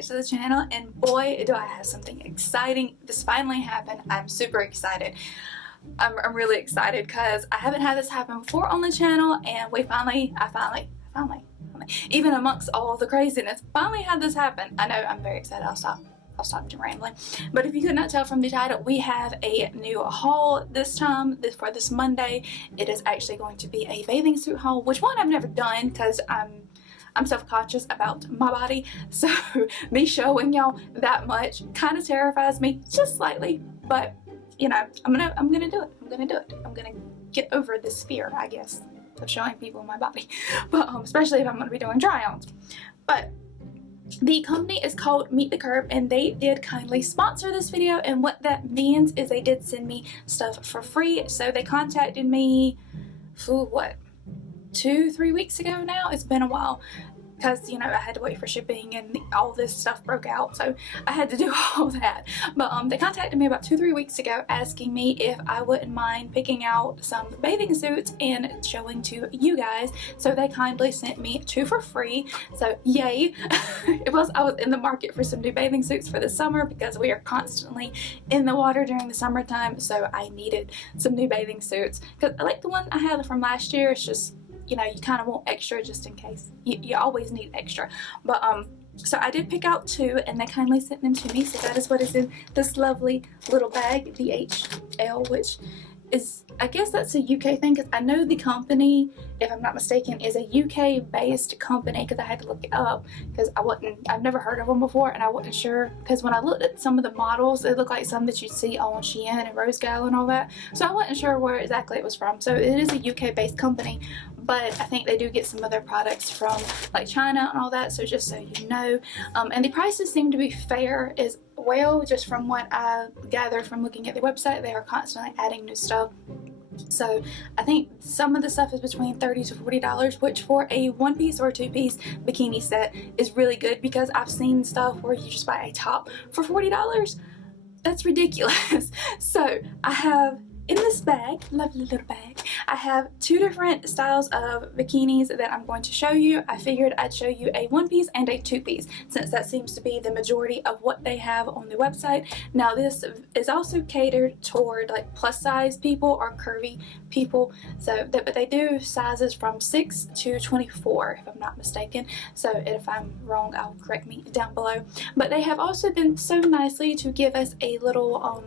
back to the channel, and boy do I have something exciting. This finally happened. I'm super excited. I'm really excited because I haven't had this happen before on the channel, and I finally, even amongst all the craziness, finally had this happen. I know, I'm very excited. I'll stop rambling. But if you could not tell from the title, we have a new haul this time. For this Monday, it is actually going to be a bathing suit haul, which one I've never done because I'm self-conscious about my body, so me showing y'all that much kind of terrifies me just slightly. But you know, I'm gonna do it. I'm gonna get over this fear, I guess, of showing people my body. But especially if I'm gonna be doing try-ons. But the company is called Meet.Curve, and they did kindly sponsor this video, and what that means is they did send me stuff for free. So they contacted me for what, 2-3 weeks ago now? It's been a while because, you know, I had to wait for shipping and all this stuff broke out, so I had to do all that. But they contacted me about 2-3 weeks ago asking me if I wouldn't mind picking out some bathing suits and showing to you guys. So they kindly sent me 2 for free, so yay. I was in the market for some new bathing suits for the summer because we are constantly in the water during the summertime, so I needed some new bathing suits because I like the one I had from last year. It's just, you know, you kind of want extra just in case. You always need extra. But so I did pick out 2, and they kindly sent them to me. So that is what is in this lovely little bag, the HL, which is, I guess that's a UK thing, because I know the company, if I'm not mistaken, is a UK based company, because I had to look it up because I've never heard of them before, and I wasn't sure because when I looked at some of the models, it looked like some that you'd see on Shein and Rose Gal and all that, so I wasn't sure where exactly it was from. So it is a UK based company, but I think they do get some of their products from like China and all that, so just so you know. And the prices seem to be fair as well, just from what I gather from looking at the website. They are constantly adding new stuff. So I think some of the stuff is between $30 to $40, which for a 1-piece or 2-piece bikini set is really good, because I've seen stuff where you just buy a top for $40. That's ridiculous. So I have in this bag, lovely little bag, I have 2 different styles of bikinis that I'm going to show you. I figured I'd show you a 1-piece and a 2-piece, since that seems to be the majority of what they have on the website. Now this is also catered toward like plus size people or curvy people, so but they do sizes from 6 to 24 if I'm not mistaken. So if I'm wrong, I'll correct me down below. But they have also been so nicely to give us a little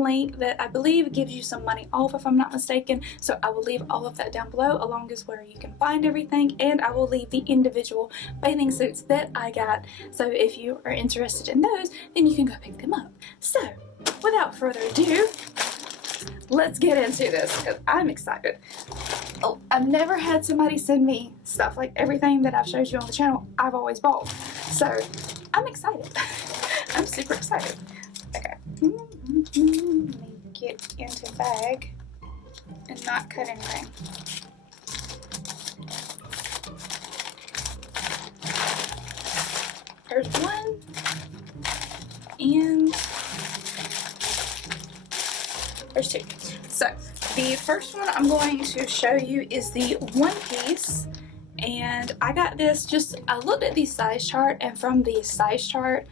link that I believe gives you some money off if I'm not mistaken, so I will leave all of that down below, along as where you can find everything, and I will leave the individual bathing suits that I got, so if you are interested in those, then you can go pick them up. So without further ado, let's get into this because I'm excited. Oh, I've never had somebody send me stuff like everything that I've showed you on the channel. I've always bought, so I'm excited. I'm super excited. Okay. Let me get into the bag and not cut anything. There's 1, and there's 2. So the first one I'm going to show you is the 1-piece, and I got this I looked at the size chart, and from the size chart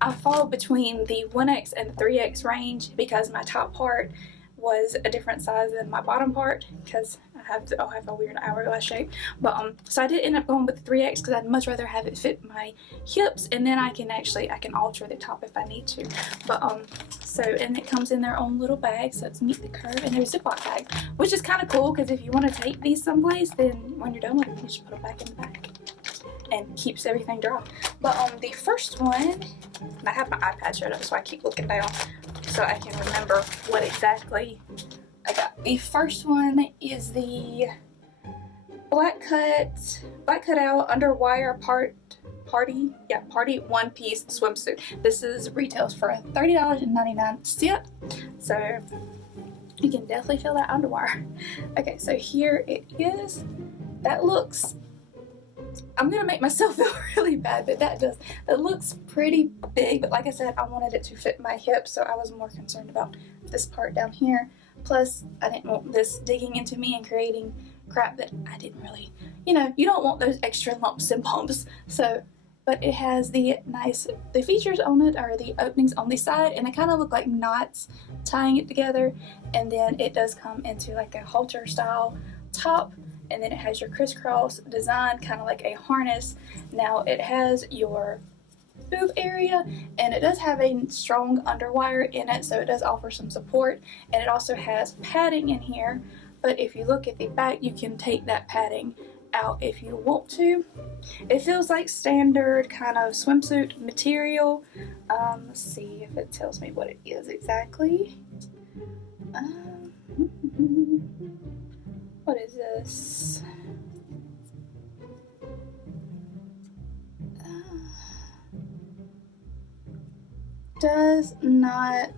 I fall between the 1X and the 3X range because my top part was a different size than my bottom part, because I'll have a weird hourglass shape. But so I did end up going with the 3X because I'd much rather have it fit my hips, and then I can alter the top if I need to. But and it comes in their own little bag, so it's Meet.Curve, and there's a Ziploc bag, which is kind of cool because if you want to take these someplace, then when you're done with them, you just put them back in the bag and keeps everything dry. But the first one, I have my iPad showed up, so I keep looking down so I can remember what exactly I got. The first one is the black cut out under wire party 1-piece swimsuit. This retails for $30.99, so you can definitely feel that underwire. Okay, so here it is. That looks, I'm gonna make myself feel really bad, but that looks pretty big. But like I said, I wanted it to fit my hips, so I was more concerned about this part down here. Plus, I didn't want this digging into me and creating crap that I didn't really, you know, you don't want those extra lumps and bumps. So but it has the features on it are the openings on the side, and they kind of look like knots tying it together. And then it does come into like a halter style top, and then it has your crisscross design, kind of like a harness. Now it has your boob area, and it does have a strong underwire in it, so it does offer some support, and it also has padding in here. But if you look at the back, you can take that padding out if you want to. It feels like standard kind of swimsuit material. Let's see if it tells me what it is exactly. What is this? Does not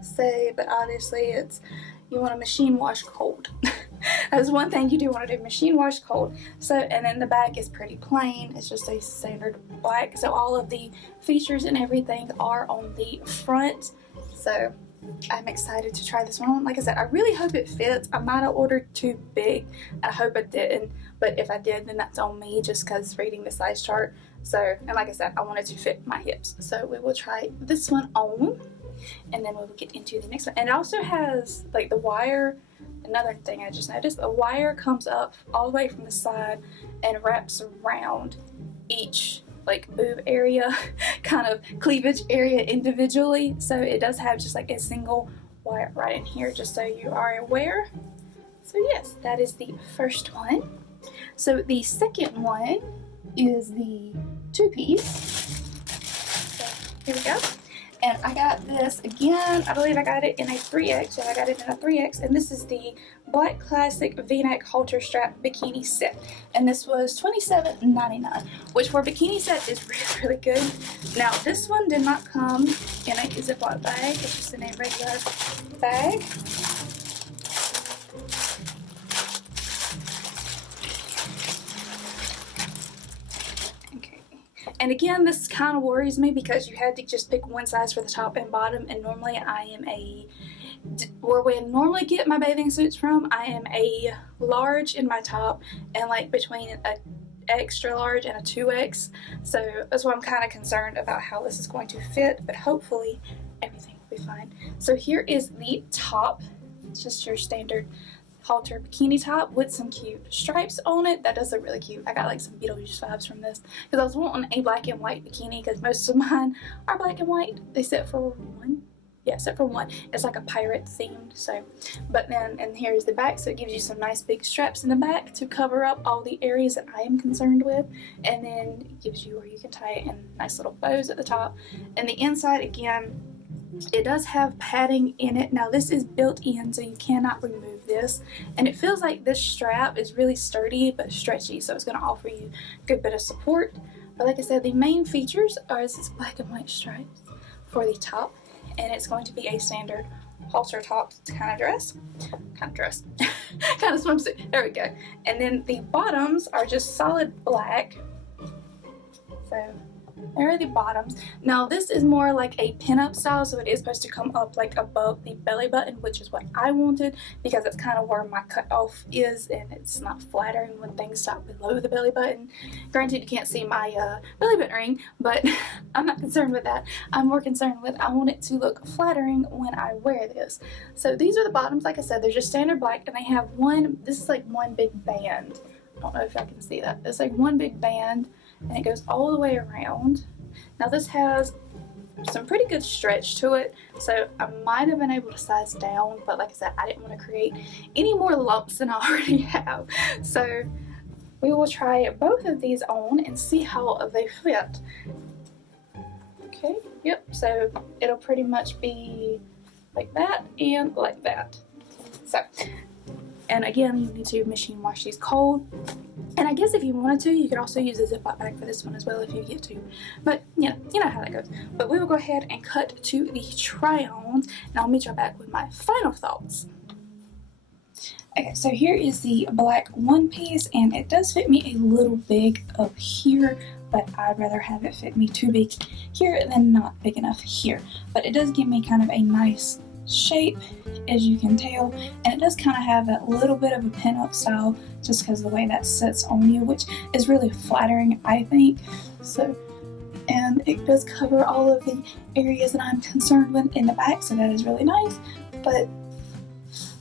say, but obviously it's, you want to machine wash cold. That's one thing you do want to do, machine wash cold. So, and then the back is pretty plain. It's just a standard black. So all of the features and everything are on the front. So I'm excited to try this one on. Like I said, I really hope it fits. I might have ordered too big. I hope it didn't. But if I did, then that's on me, just because reading the size chart. So, and like I said, I wanted to fit my hips. So we will try this one on, and then we will get into the next one. And it also has like the wire. Another thing I just noticed, the wire comes up all the way from the side and wraps around each like boob area, kind of cleavage area individually. So it does have just like a single wire right in here, just so you are aware. So yes, that is the first one. So the second one is the two-piece. So here we go. And I got this again, I believe I got it in a 3X. Yeah, I got it in a 3X. And this is the Black Classic V-neck halter strap bikini set. And this was $27.99, which for a bikini set is really, really good. Now, this one did not come in a Ziploc bag. It's just in a regular bag. And again, this kind of worries me because you had to just pick one size for the top and bottom, and normally I am where we normally get my bathing suits from, I am a large in my top and like between a extra large and a 2X. So that's why I'm kind of concerned about how this is going to fit, but hopefully everything will be fine. So here is the top. It's just your standard halter bikini top with some cute stripes on it. That does look really cute. I got like some Beetlejuice vibes from this because I was wanting a black and white bikini because most of mine are black and white except for one. Yeah, except for one. It's like a pirate themed. So, but then, and here's the back, so it gives you some nice big straps in the back to cover up all the areas that I am concerned with, and then it gives you where you can tie it in nice little bows at the top. And the inside, again, it does have padding in it. Now this is built in, so you cannot remove this, and it feels like this strap is really sturdy but stretchy, so it's going to offer you a good bit of support. But like I said, the main features are this black and white stripes for the top, and it's going to be a standard halter top kind of swimsuit. There we go. And then the bottoms are just solid black. So there are the bottoms. Now this is more like a pin-up style, so it is supposed to come up like above the belly button, which is what I wanted because it's kind of where my cutoff is, and it's not flattering when things stop below the belly button. Granted, you can't see my belly button ring, but I'm not concerned with that. I'm more concerned with, I want it to look flattering when I wear this. So these are the bottoms. Like I said, they're just standard black, and they have one, this is like one big band. I don't know if I can see that. It's like one big band, and it goes all the way around. Now this has some pretty good stretch to it, so I might have been able to size down, but like I said, I didn't want to create any more lumps than I already have. So we will try both of these on and see how they fit. Okay, yep, so it'll pretty much be like that and like that. So, and again, you need to machine wash these cold. And I guess if you wanted to, you could also use a Ziploc bag for this one as well if you get to. But you know how that goes. But we will go ahead and cut to the try-ons, and I'll meet you back with my final thoughts. Okay, so here is the black one piece, and it does fit me a little big up here, but I'd rather have it fit me too big here than not big enough here. But it does give me kind of a nice shape, as you can tell, and it does kind of have that little bit of a pin-up style just because of the way that sits on you, which is really flattering, I think. So and it does cover all of the areas that I'm concerned with in the back, so that is really nice. But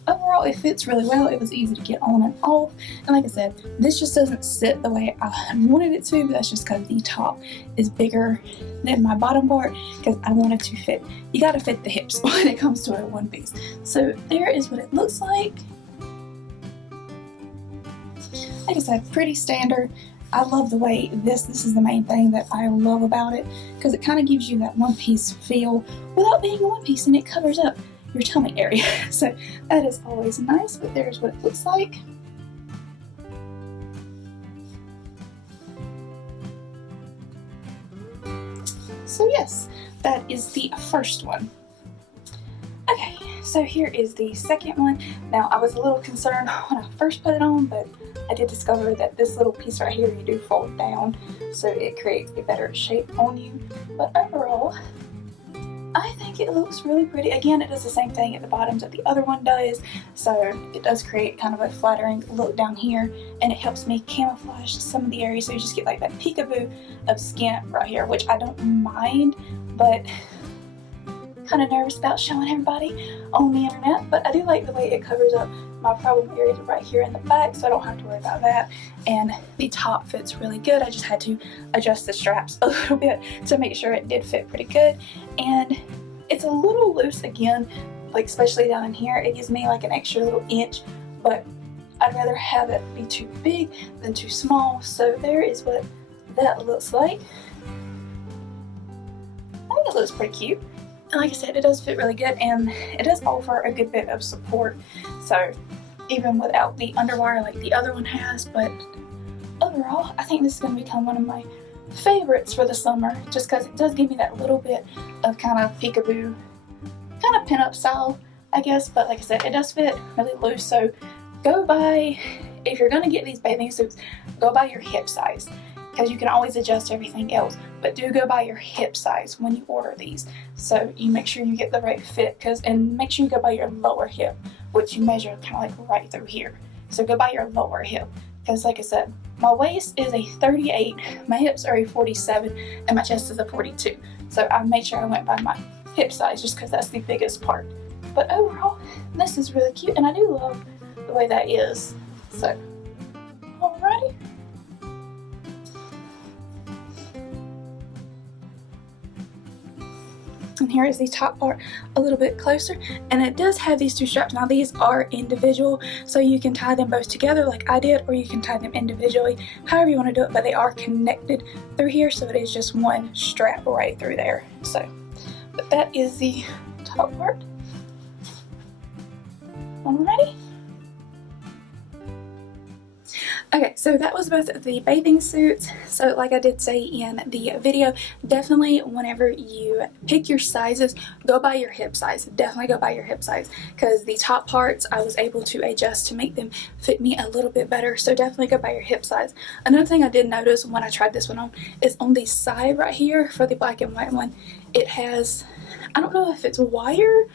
overall, it fits really well. It was easy to get on and off, and like I said, this just doesn't sit the way I wanted it to, but that's just because the top is bigger than my bottom part, because I wanted to fit. You gotta fit the hips when it comes to a one piece. So there is what it looks like. Like I said, pretty standard. I love the way this is the main thing that I love about it, because it kind of gives you that one piece feel without being a one piece, and it covers up your tummy area. So that is always nice, but there's what it looks like. So yes, that is the first one. Okay, so here is the second one. Now, I was a little concerned when I first put it on, but I did discover that this little piece right here, you do fold down, so it creates a better shape on you. But overall, I think it looks really pretty. Again, it does the same thing at the bottoms that the other one does, so it does create kind of a flattering look down here, and it helps me camouflage some of the areas, so you just get like that peekaboo of skin right here, which I don't mind, but kind of nervous about showing everybody on the internet. But I do like the way it covers up my problem areas right here in the back, so I don't have to worry about that. And the top fits really good. I just had to adjust the straps a little bit to make sure it did fit pretty good. And it's a little loose again, like especially down in here. It gives me like an extra little inch, but I'd rather have it be too big than too small. So there is what that looks like. I think it looks pretty cute. And like I said, it does fit really good, and it does offer a good bit of support, so even without the underwire like the other one has. But overall, I think this is going to become one of my favorites for the summer, just because it does give me that little bit of kind of peekaboo, kind of pin-up style, I guess. But like I said, it does fit really loose, so go by, if you're going to get these bathing suits, go by your hip size, because you can always adjust everything else, but do go by your hip size when you order these, so you make sure you get the right fit. And make sure you go by your lower hip, which you measure kind of like right through here. So go by your lower hip, because like I said, my waist is a 38, my hips are a 47, and my chest is a 42. So I made sure I went by my hip size just because that's the biggest part. But overall, this is really cute, and I do love the way that is. So, alrighty. And here is the top part a little bit closer, and it does have these two straps. Now these are individual, so you can tie them both together like I did, or you can tie them individually, however you want to do it, but they are connected through here, so it is just one strap right through there. So, but that is the top part. Alrighty. Okay, so that was both the bathing suits. So like I did say in the video, definitely whenever you pick your sizes, go by your hip size. Definitely go by your hip size, because the top parts I was able to adjust to make them fit me a little bit better. So definitely go by your hip size. Another thing I did notice when I tried this one on is on the side right here for the black and white one, it has, I don't know if it's wire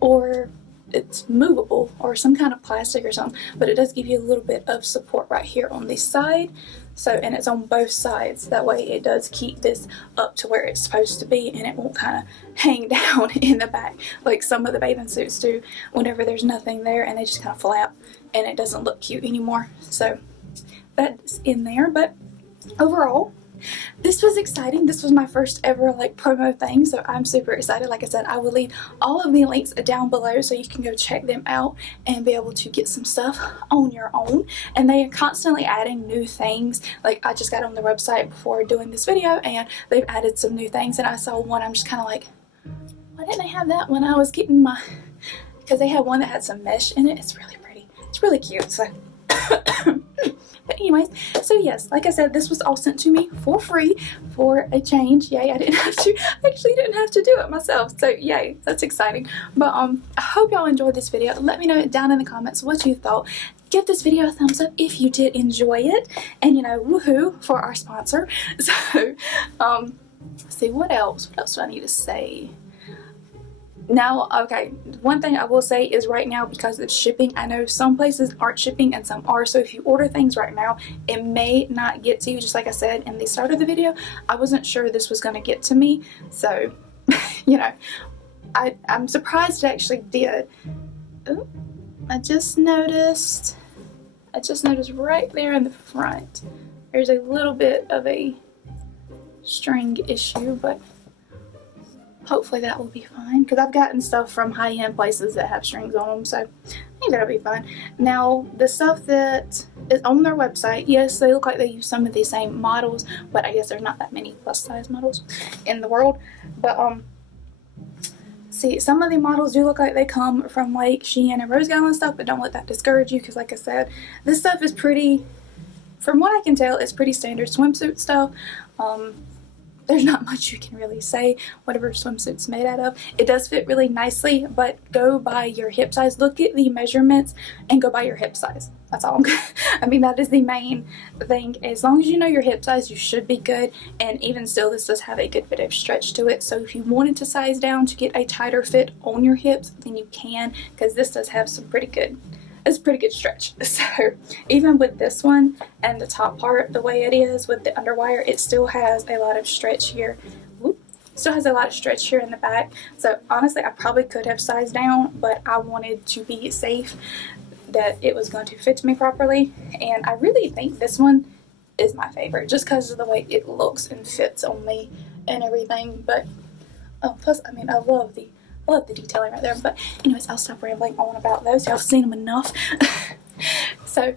or it's movable or some kind of plastic or something, but it does give you a little bit of support right here on this side. So, and it's on both sides, that way it does keep this up to where it's supposed to be, and it won't kind of hang down in the back like some of the bathing suits do whenever there's nothing there, and they just kind of flap and it doesn't look cute anymore. So that's in there. But overall, this was exciting. This was my first ever like promo thing, so I'm super excited. Like I said, I will leave all of the links down below so you can go check them out and be able to get some stuff on your own. And they are constantly adding new things. Like I just got on the website before doing this video, and they've added some new things, and I saw one, I'm just kind of like, why didn't they have that when I was getting my, because they had one that had some mesh in it. It's really pretty, it's really cute. So but anyways, so yes, like I said, this was all sent to me for free for a change. Yay, I didn't have to, actually didn't have to do it myself. So yay, that's exciting. But I hope y'all enjoyed this video. Let me know down in the comments what you thought. Give this video a thumbs up if you did enjoy it. And you know, woohoo for our sponsor. So, let's see, what else? What else do I need to say? Now, okay, one thing I will say is right now, because of shipping, I know some places aren't shipping and some are, so if you order things right now, it may not get to you. Just like I said in the start of the video, I wasn't sure this was going to get to me, so, you know, I'm surprised it actually did. Ooh, I just noticed right there in the front, there's a little bit of a string issue, but hopefully that will be fine, because I've gotten stuff from high-end places that have strings on them, so I think that'll be fine. Now, the stuff that is on their website, yes, they look like they use some of the same models, but I guess there's not that many plus-size models in the world. But, see, some of the models do look like they come from, like, Shein and Rose Gal and stuff, but don't let that discourage you, because, like I said, this stuff is pretty, from what I can tell, it's pretty standard swimsuit stuff. There's not much you can really say, whatever swimsuit's made out of. It does fit really nicely, but go by your hip size. Look at the measurements and go by your hip size. That's all. I mean, that is the main thing. As long as you know your hip size, you should be good. And even still, this does have a good bit of stretch to it. So if you wanted to size down to get a tighter fit on your hips, then you can, because this does have some pretty good, it's a pretty good stretch. So even with this one and the top part the way it is with the underwire, it still has a lot of stretch here. Whoop. Still has a lot of stretch here in the back. So honestly, I probably could have sized down, but I wanted to be safe that it was going to fit me properly. And I really think this one is my favorite, just because of the way it looks and fits on me and everything. But plus, I mean, I love the detailing right there. But anyways, I'll stop rambling on about those. Y'all seen them enough. So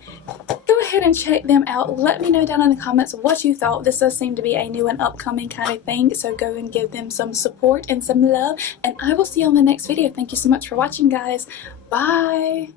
go ahead and check them out. Let me know down in the comments what you thought. This does seem to be a new and upcoming kind of thing, so go and give them some support and some love, and I will see you on the next video. Thank you so much for watching, guys. Bye.